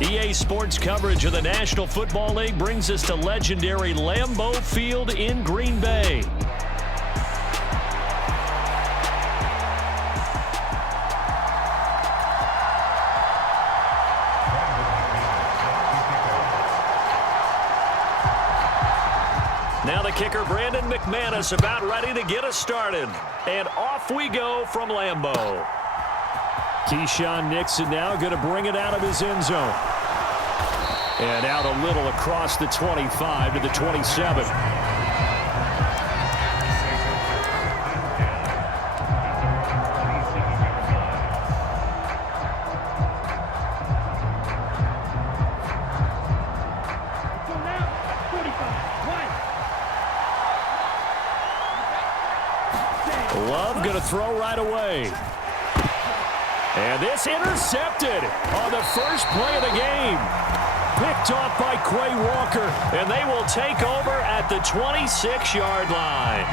EA Sports coverage of the National Football League brings us to legendary Lambeau Field in Green Bay. Now the kicker, Brandon McManus, about ready to get us started. And off we go from Lambeau. Keyshawn Nixon now going to bring it out of his end zone. And out a little across the 25 to the 27. Love going to throw right away. And this intercepted on the first play of the game. Picked off by Quay Walker, and they will take over at the 26-yard line.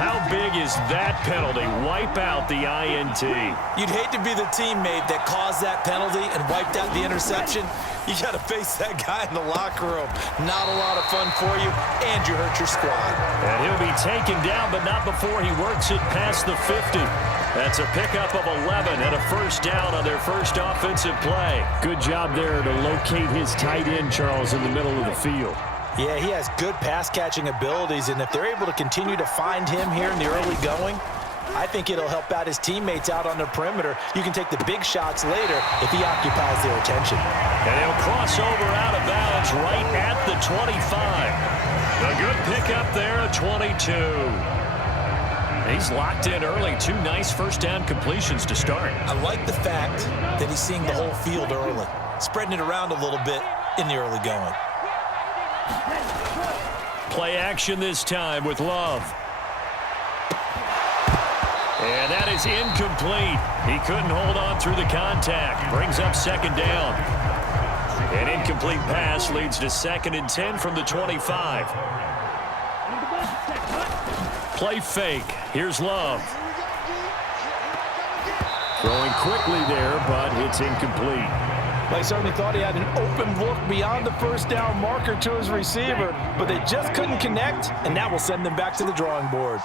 How big is that penalty? Wipe out the INT. You'd hate to be the teammate that caused that penalty and wiped out the interception. You got to face that guy in the locker room. Not a lot of fun for you, and you hurt your squad. And he'll be taken down, but not before he works it past the 50. That's a pickup of 11 and a first down on their first offensive play. Good job there to locate his tight end, Charles, in the middle of the field. Yeah, he has good pass-catching abilities, and if they're able to continue to find him here in the early going, I think it'll help out his teammates out on the perimeter. You can take the big shots later if he occupies their attention. And he'll cross over out of bounds right at the 25. A good pickup there, a 22. He's locked in early. Two nice first down completions to start. I like the fact that he's seeing the whole field early, spreading it around a little bit in the early going. Play action this time with Love. And that is incomplete. He couldn't hold on through the contact. Brings up second down. An incomplete pass leads to 2nd and 10 from the 25. Play fake. Here's Love. Throwing quickly there, but it's incomplete. They certainly thought he had an open look beyond the first down marker to his receiver, but they just couldn't connect, and that will send them back to the drawing board.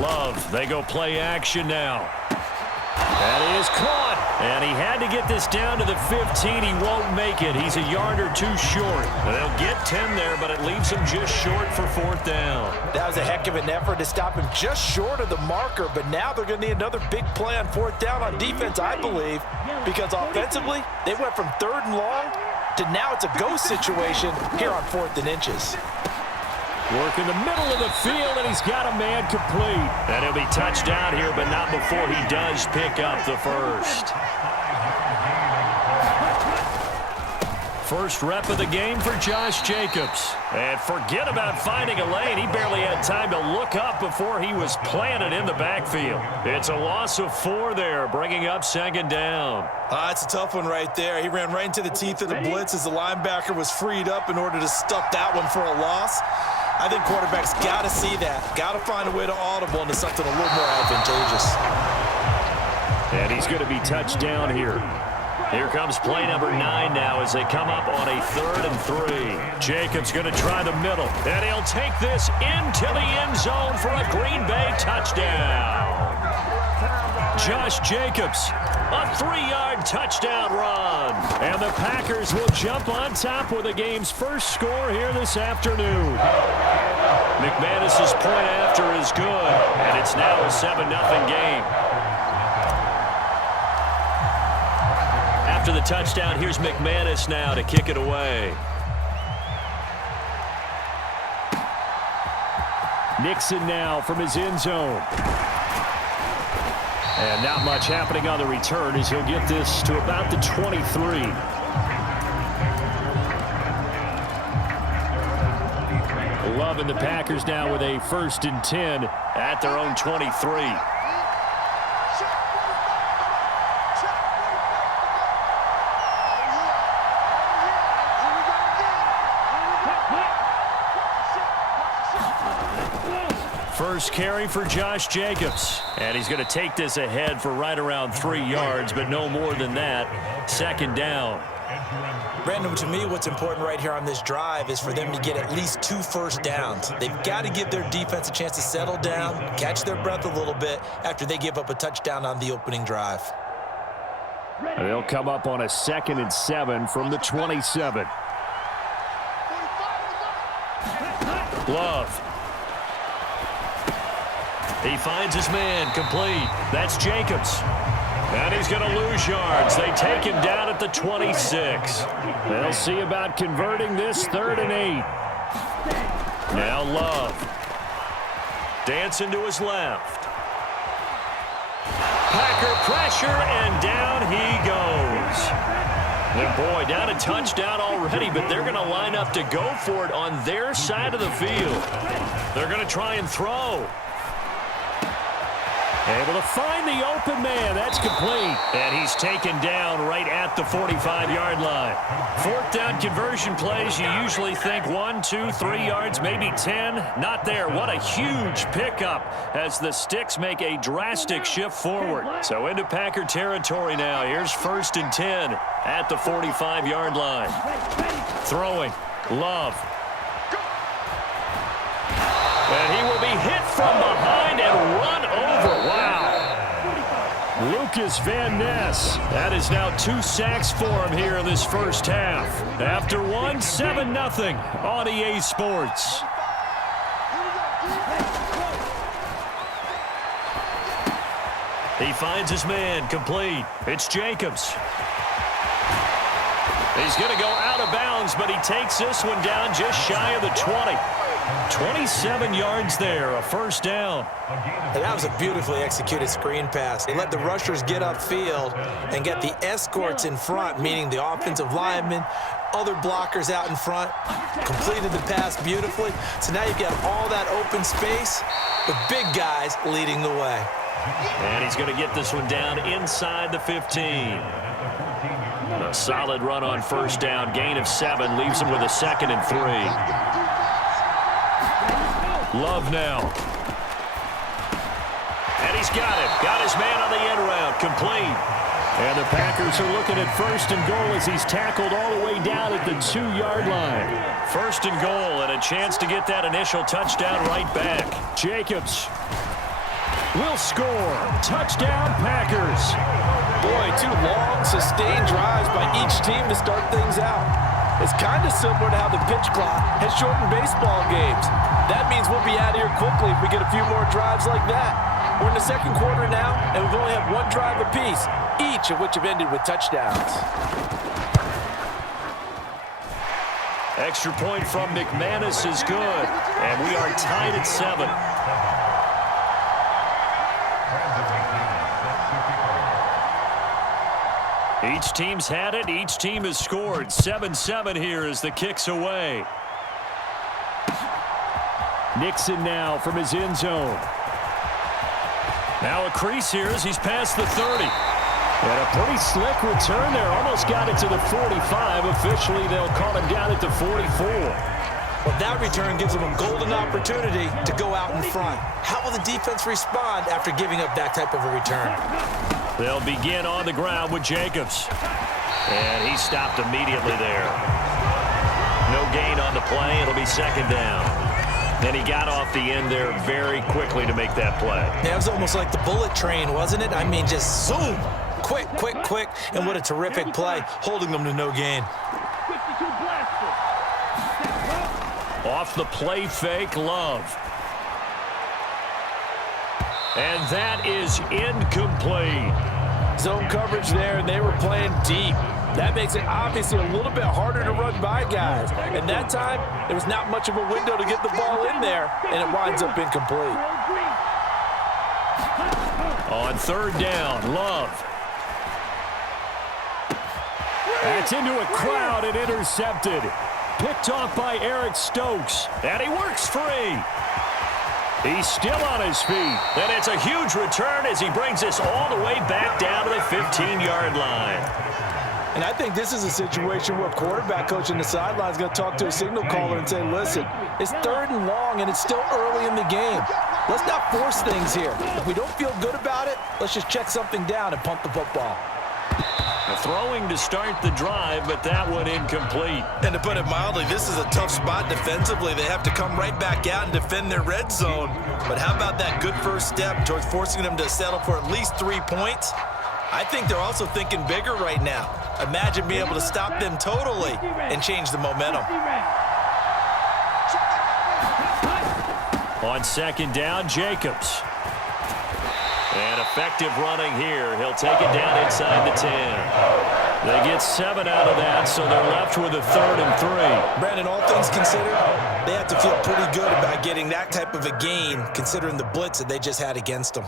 Love, they go play action now. That is caught. And he had to get this down to the 15. He won't make it. He's a yard or two short. They'll get 10 there, but it leaves him just short for 4th down. That was a heck of an effort to stop him just short of the marker, but now they're going to need another big play on 4th down on defense, I believe, because offensively, they went from 3rd and long to now it's a go situation here on 4th and inches. Work in the middle of the field, and he's got a man complete. And he'll be touchdown here, but not before he does pick up the first. First rep of the game for Josh Jacobs. And forget about finding a lane. He barely had time to look up before he was planted in the backfield. It's a loss of 4 there, bringing up 2nd down. It's a tough one right there. He ran right into the teeth of the blitz as the linebacker was freed up in order to stuff that one for a loss. I think quarterbacks got to see that. Got to find a way to audible into something a little more advantageous. And he's going to be touched down here. Here comes play number 9 now as they come up on a 3rd and 3. Jacobs going to try the middle. And he'll take this into the end zone for a Green Bay touchdown. Josh Jacobs, a 3-yard touchdown run. And the Packers will jump on top with the game's first score here this afternoon. McManus's point after is good, and it's now a 7-0 game. After the touchdown, here's McManus now to kick it away. Nixon now from his end zone. And not much happening on the return as he'll get this to about the 23. Love and the Packers now with a 1st and 10 at their own 23. first carry for Josh Jacobs. And he's going to take this ahead for right around 3 yards, but no more than that. Second down. Brandon, to me, what's important right here on this drive is for them to get at least 2 first downs. They've got to give their defense a chance to settle down, catch their breath a little bit after they give up a touchdown on the opening drive. They'll come up on a 2nd and 7 from the 27. Love. He finds his man, complete. That's Jacobs. And he's going to lose yards. They take him down at the 26. They'll see about converting this 3rd and 8. Now Love. Dancing to his left. Packer pressure, and down he goes. And boy, down a touchdown already, but they're going to line up to go for it on their side of the field. They're going to try and throw. Able to find the open man. That's complete. And he's taken down right at the 45-yard line. 4th down conversion plays, you usually think 1, 2, 3 yards, maybe 10. Not there. What a huge pickup as the Sticks make a drastic shift forward. So into Packer territory now. Here's 1st and 10 at the 45-yard line. Throwing. Love. And he will be hit from behind and run over. Wow. Lucas Van Ness. That is now 2 sacks for him here in this first half. After one, 7-0 on EA Sports. He finds his man, complete. It's Jacobs. He's going to go out of bounds, but he takes this one down just shy of the 20. 27 yards there, a first down. And that was a beautifully executed screen pass. They let the rushers get upfield and get the escorts in front, meaning the offensive linemen, other blockers out in front, completed the pass beautifully. So now you've got all that open space with big guys leading the way. And he's going to get this one down inside the 15. A solid run on first down, gain of 7, leaves him with a 2nd and 3. Love now. And he's got it. Got his man on the end route. Complete. And the Packers are looking at 1st and goal as he's tackled all the way down at the 2-yard line. 1st and goal and a chance to get that initial touchdown right back. Jacobs will score. Touchdown, Packers. Boy, 2 long, sustained drives by each team to start things out. It's kind of similar to how the pitch clock has shortened baseball games. That means we'll be out of here quickly if we get a few more drives like that. We're in the 2nd quarter now, and we've only had 1 drive apiece, each of which have ended with touchdowns. Extra point from McManus is good, and we are tied at 7. Each team's had it. Each team has scored. 7-7 here as the kick's away. Nixon now from his end zone. Now a crease here as he's past the 30. And a pretty slick return there. Almost got it to the 45. Officially, they'll call him down at the 44. Well, that return gives them a golden opportunity to go out in front. How will the defense respond after giving up that type of a return? They'll begin on the ground with Jacobs. And he stopped immediately there. No gain on the play. It'll be 2nd down. And he got off the end there very quickly to make that play. Yeah, it was almost like the bullet train, wasn't it? I mean, just zoom. Quick, quick, quick. And what a terrific play, holding them to no gain. Off the play fake, Love. And that is incomplete. Zone coverage there, and they were playing deep. That makes it obviously a little bit harder to run by guys. And that time, there was not much of a window to get the ball in there, and it winds up incomplete. On 3rd down, Love. That's into a crowd and intercepted. Picked off by Eric Stokes. And he works free. He's still on his feet. And it's a huge return as he brings this all the way back down to the 15-yard line. And I think this is a situation where a quarterback coach on the sideline is going to talk to a signal caller and say, listen, it's 3rd and long, and it's still early in the game. Let's not force things here. If we don't feel good about it, let's just check something down and punt the football. Throwing to start the drive, but that one incomplete. And to put it mildly, this is a tough spot defensively. They have to come right back out and defend their red zone. But how about that good first step towards forcing them to settle for at least 3 points? I think they're also thinking bigger right now. Imagine being able to stop them totally and change the momentum. On second down, Jacobs. And effective running here. He'll take it down inside the 10. They get 7 out of that, so they're left with a 3rd and 3. Brandon, all things considered, they have to feel pretty good about getting that type of a gain, considering the blitz that they just had against them.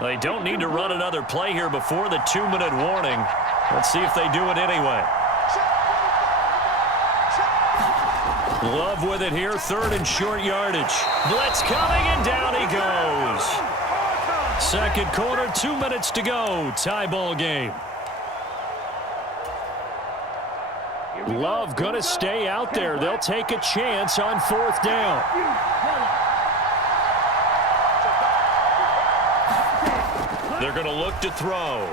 They don't need to run another play here before the 2-minute warning. Let's see if they do it anyway. Love with it here, 3rd and short yardage. Blitz coming, and down he goes. Second quarter, 2 minutes to go. Tie ball game. Love going to stay out there. They'll take a chance on 4th down. They're going to look to throw.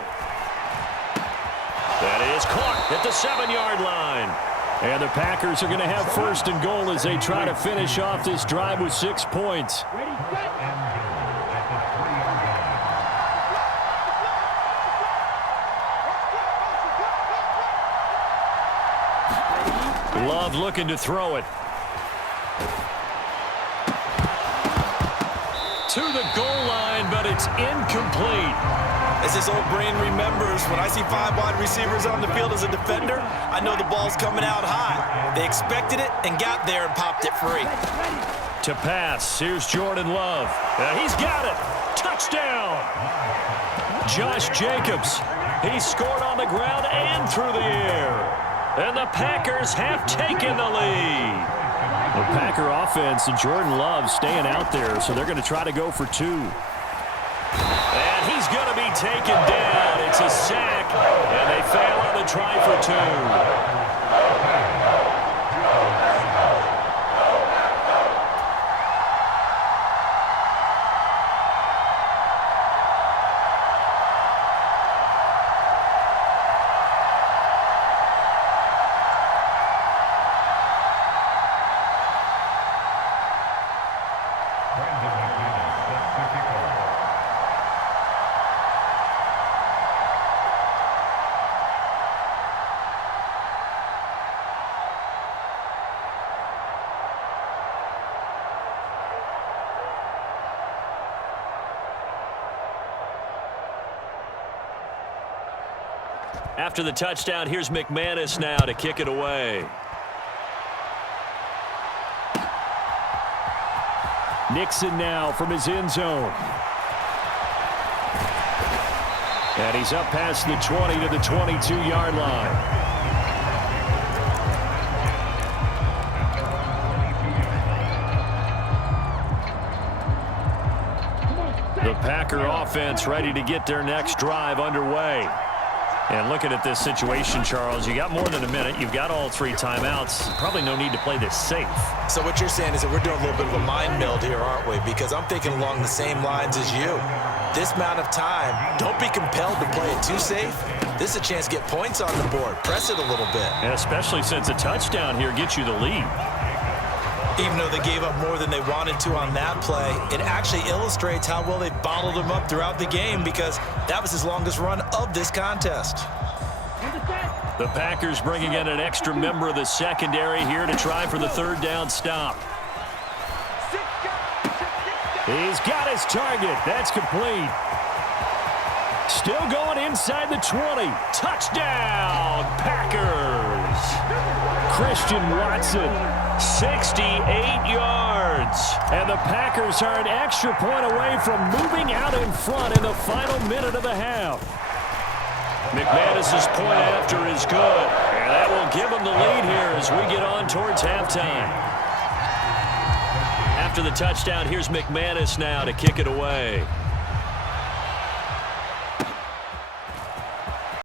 That is caught at the 7-yard line. And the Packers are going to have 1st and goal as they try to finish off this drive with 6 points. Love looking to throw it. To the goal line, but it's incomplete. As his old brain remembers, when I see 5 wide receivers on the field as a defender, I know the ball's coming out high. They expected it and got there and popped it free. To pass, here's Jordan Love. He's got it. Touchdown. Josh Jacobs. He scored on the ground and through the air. And the Packers have taken the lead. The Packer offense and Jordan Love staying out there, so they're going to try to go for 2. And he's going to be taken down. It's a sack, and they fail on the try for 2. After the touchdown, here's McManus now to kick it away. Nixon now from his end zone. And he's up past the 20 to the 22-yard line. The Packer offense ready to get their next drive underway. And looking at this situation, Charles, you got more than a minute. You've got all 3 timeouts. Probably no need to play this safe. So what you're saying is that we're doing a little bit of a mind meld here, aren't we? Because I'm thinking along the same lines as you. This amount of time, don't be compelled to play it too safe. This is a chance to get points on the board. Press it a little bit. And especially since a touchdown here gets you the lead. Even though they gave up more than they wanted to on that play, it actually illustrates how well they bottled him up throughout the game, because that was his longest run of this contest. The Packers bringing in an extra member of the secondary here to try for the 3rd down stop. He's got his target. That's complete. Still going inside the 20. Touchdown, Packers. Christian Watson, 68 yards. And the Packers are an extra point away from moving out in front in the final minute of the half. McManus's point after is good. And that will give them the lead here as we get on towards halftime. After the touchdown, here's McManus now to kick it away.